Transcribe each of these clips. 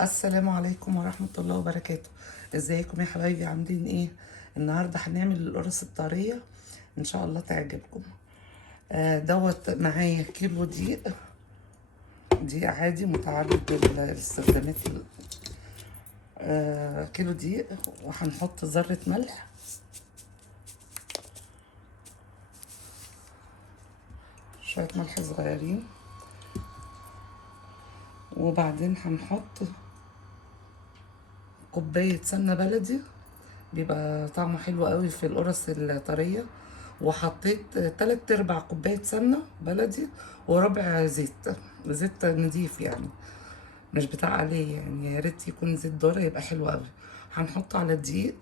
السلام عليكم ورحمة الله وبركاته. ازيكم يا حبايبي، عاملين ايه؟ النهاردة هنعمل القرص الطرية، ان شاء الله تعجبكم. دوت معايا كيلو دقيق. دقيق عادي متعدد الاستخدامات. كيلو دقيق، وهنحط ذرة ملح، شوية ملح صغيرين، وبعدين هنحط كوباية سمنة بلدي، بيبقى طعمه حلو قوي في القرص الطرية. وحطيت 3/4 كوباية سمنة بلدي وربع زيت نضيف يعني، مش بتاع عليه يعني، يا ريت يكون زيت ذرة يبقى حلو قوي. هنحطه على الدقيق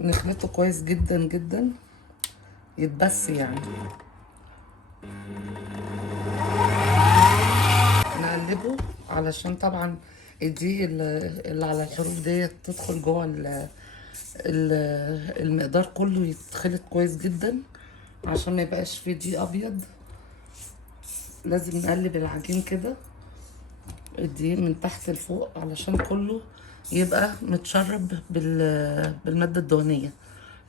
ونخلطه كويس جدا جدا، يتبس يعني. نقلبه علشان طبعا الدقيق اللي على الحروف ديت تدخل جوه المقدار كله، يتخلط كويس جدا عشان ما يبقاش فيه دقيق ابيض. لازم نقلب العجين كده، الدقيق من تحت لفوق، علشان كله يبقى متشرب بالمادة الدهنية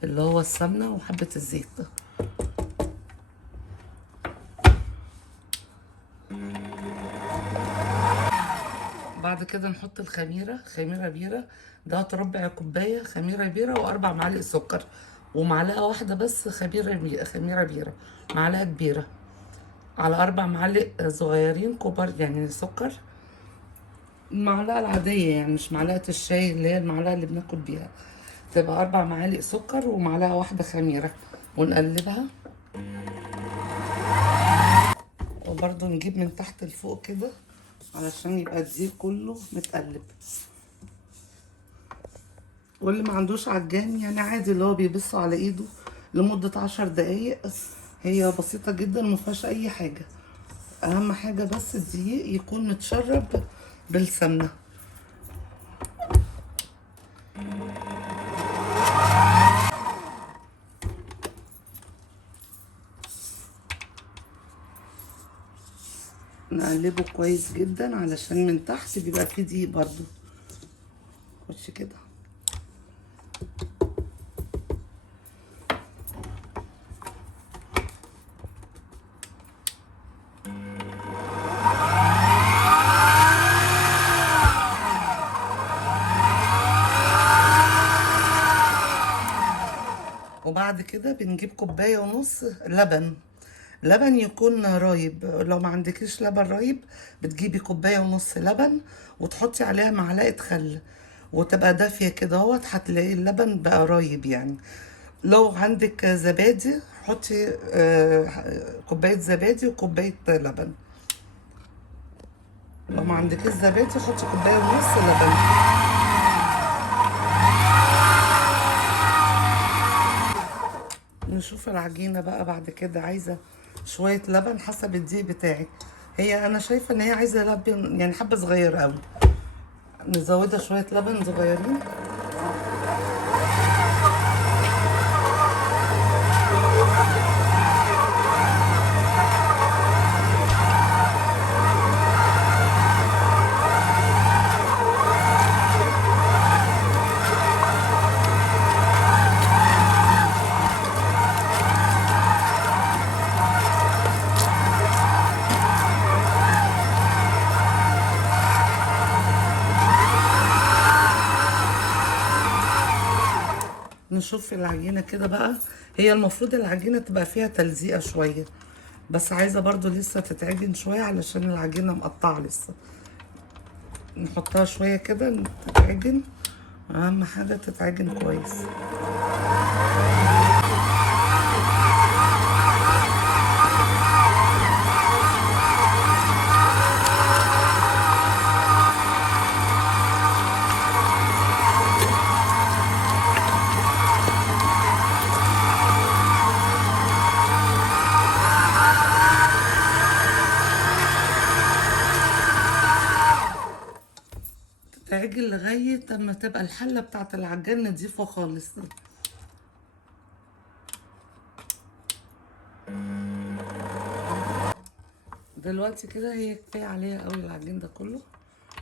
اللي هو السمنة وحبة الزيت. بعد كده نحط الخميرة، خميرة بيرة، ده ربع كوباية خميرة بيرة و4 معالق سكر، ومعلقة واحدة بس خميرة بيرة، معلقة كبيرة، على 4 معالق صغيرين كبار يعني سكر. المعلقة العادية يعني، مش معلقة الشاي اللي هي المعلقة اللي بناكل بيها، تبقى 4 معالق سكر ومعلقة واحدة خميرة، ونقلبها. وبرضو نجيب من تحت لفوق كده علشان يبقى الدقيق كله متقلب. واللي ما عندوش عجان يعني عادي، اللي هو بيبص على ايده لمدة 10 دقايق. هي بسيطة جدا، مفيهاش اي حاجة، اهم حاجة بس الدقيق يكون متشرب بالسمنة. نقلبه كويس جدا علشان من تحت بيبقى فيه دقيق برضو. خش كده. وبعد كده بنجيب كوباية ونص لبن، لبن يكون رايب. لو ما عندكيش لبن رايب، بتجيبي كوباية ونص لبن وتحطي عليها معلقة خل، وتبقى دافية كده اهوت، هتلاقي اللبن بقى رايب يعني. لو عندك زبادي حطي كوباية زبادي وكوباية لبن. لو ما عندكيش زبادي حطي كوباية ونص لبن. نشوف العجينة بقى بعد كده، عايزة شوية لبن حسب الدقيق بتاعك. هي انا شايفة ان هي عايزة لبن يعني حبة صغيرة قوي، نزودها شوية لبن صغيرين. نشوف العجينة كده بقى، هي المفروض العجينة تبقى فيها تلزيقة شوية، بس عايزة برضو لسه تتعجن شوية علشان العجينة مقطعة لسه. نحطها شوية كده تتعجن، أهم حاجة تتعجن كويس. تتعجن لغاية اما تبقى الحلة بتاعت العجان نضيفة خالص. دلوقتي كده هي كفايه عليها قوي العجين ده كله.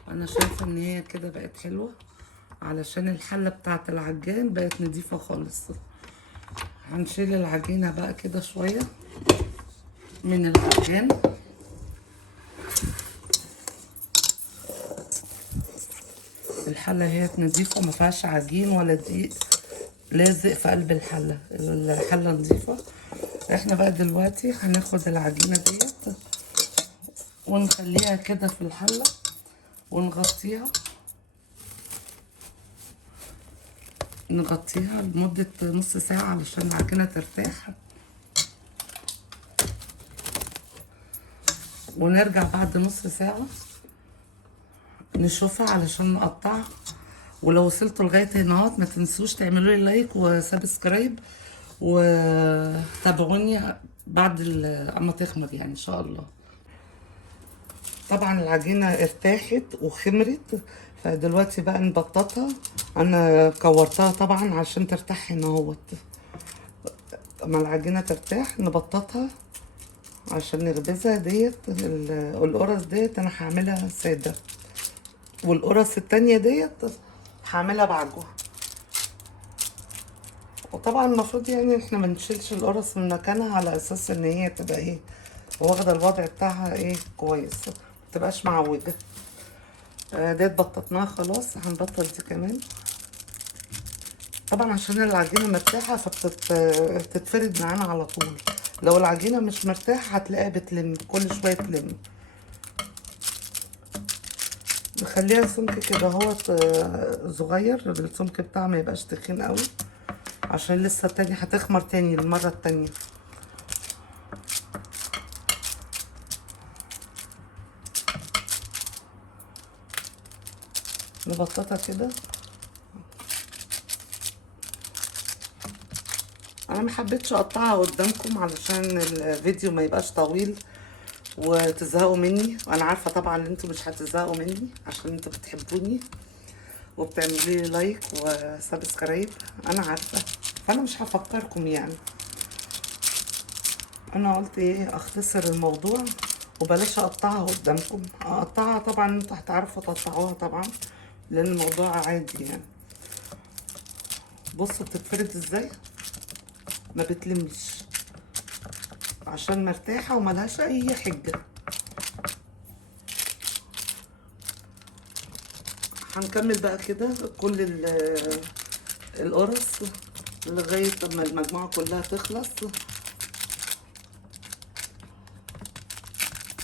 انا شايفه ان هي كده بقت حلوه، علشان الحله بتاعه العجان بقت نضيفه خالص. هنشيل العجينه بقى كده شويه من العجان. الحله هي نضيفه، ما فيهاش عجين ولا دقيق لازق في قلب الحله. الحله نضيفه. احنا بقى دلوقتي هناخد العجينه ديت ونخليها كده في الحله ونغطيها لمدة نص ساعة علشان العجينة ترتاح، ونرجع بعد نص ساعة نشوفها علشان نقطعها. ولو وصلتوا لغاية هنا ما تنسوش تعملوا لي لايك وسبسكرايب، وتابعوني بعد اما تخمر يعني ان شاء الله. طبعا العجينة ارتاحت وخمرت، فدلوقتي بقى نبططها. انا كورتها طبعا عشان ترتاح هنا اهوت. اما العجينة ترتاح نبططها عشان نخبزها. ديت القرص ديت انا هعملها سادة، والقرص التانية ديت هعملها بعجوة. وطبعا المفروض يعني احنا ما نشيلش القرص من مكانها على اساس ان هي تبقى ايه، واخده الوضع بتاعها ايه كويس، متبقاش معوجه. ديت بططناها خلاص، هنبطط دي كمان. طبعا عشان العجينه مرتاحه فبتتفرد معانا على طول. لو العجينه مش مرتاحه هتلاقيها بتلم كل شويه تلم. نخليها سمك كده اهوت صغير، السمك بتاعها ما يبقاش تخين قوي عشان لسه التانية هتخمر تاني المره التانية. نبططها كده. انا ما حبيتش اقطعها قدامكم علشان الفيديو ما يبقاش طويل وتزهقوا مني، وانا عارفه طبعا ان انتوا مش هتزهقوا مني عشان انتوا بتحبوني وبتعملوا لي لايك وسبسكرايب، انا عارفه. فانا مش هفكركم يعني. انا قلت ايه اختصر الموضوع وبلاش اقطعها قدامكم. اقطعها طبعا انتوا هتعرفوا تقطعوها طبعا، لان الموضوع عادي يعني. بصوا بتتفرد ازاي، ما بتلمش عشان مرتاحه وملهاش اي حجه. هنكمل بقى كده كل القرص لغايه لما المجموعه كلها تخلص،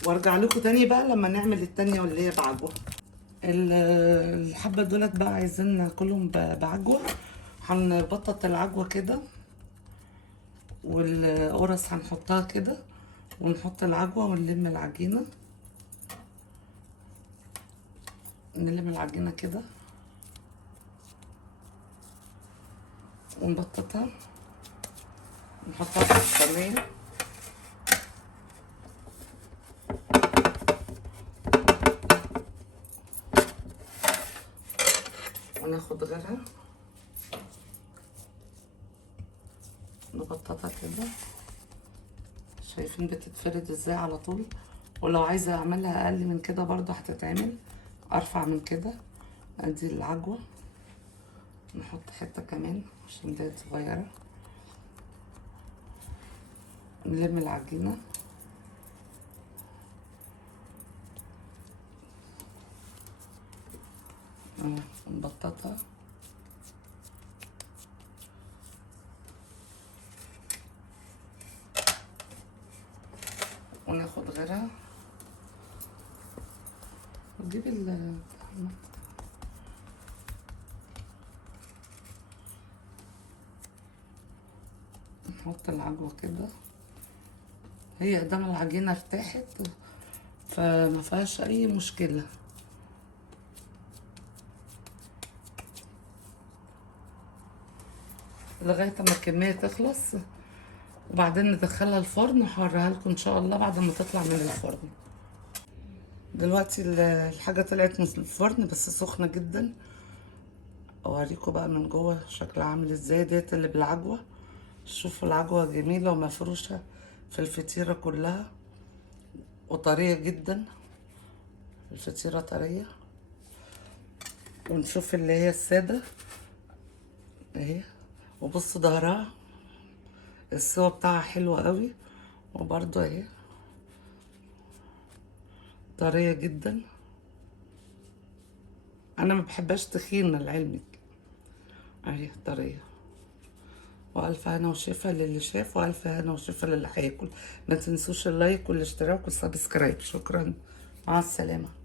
وارجع لكم تاني بقى لما نعمل التانية واللي هي بعجوه. الحبه دولت بقى عايزين كلهم بعجوه. هنبطط العجوه كده، والقرص هنحطها كده، ونحط العجوه ونلم العجينه. نلم العجينه كده ونبططها، نحطها في الصينيه. وناخد غيرها نبططها كده. شايفين بتتفرد ازاي على طول. ولو عايزه اعملها اقل من كده برضو هتتعمل ارفع من كده. ادي العجوه، نحط حته كمان عشان ديت صغيره. نلم العجينه ونبططها. وناخد غيرها ونجيب نحط العجوة كده. هي قدام العجينة ارتاحت فما فيهاش اي مشكلة. لغاية ما الكمية تخلص وبعدين ندخلها الفرن وهوريها لكم ان شاء الله بعد ما تطلع من الفرن. دلوقتي الحاجة طلعت من الفرن بس سخنة جدا. اوريكم بقى من جوه شكلها عامل ازاي. ديت اللي بالعجوة. شوفوا العجوة جميلة ومفروشة في الفطيرة كلها، وطرية جدا، الفطيرة طرية. ونشوف اللي هي السادة اهي، وبص ظهرها السوا بتاعها حلو قوي، وبرضو اهي طرية جدا. انا ما بحبهاش تخينة لعلمك، اهي طرية. والف هنا وشفا للي شاف، والف هنا وشفا للي هياكل. ما تنسوش اللايك والاشتراك والسبسكرايب. شكرا، مع السلامة.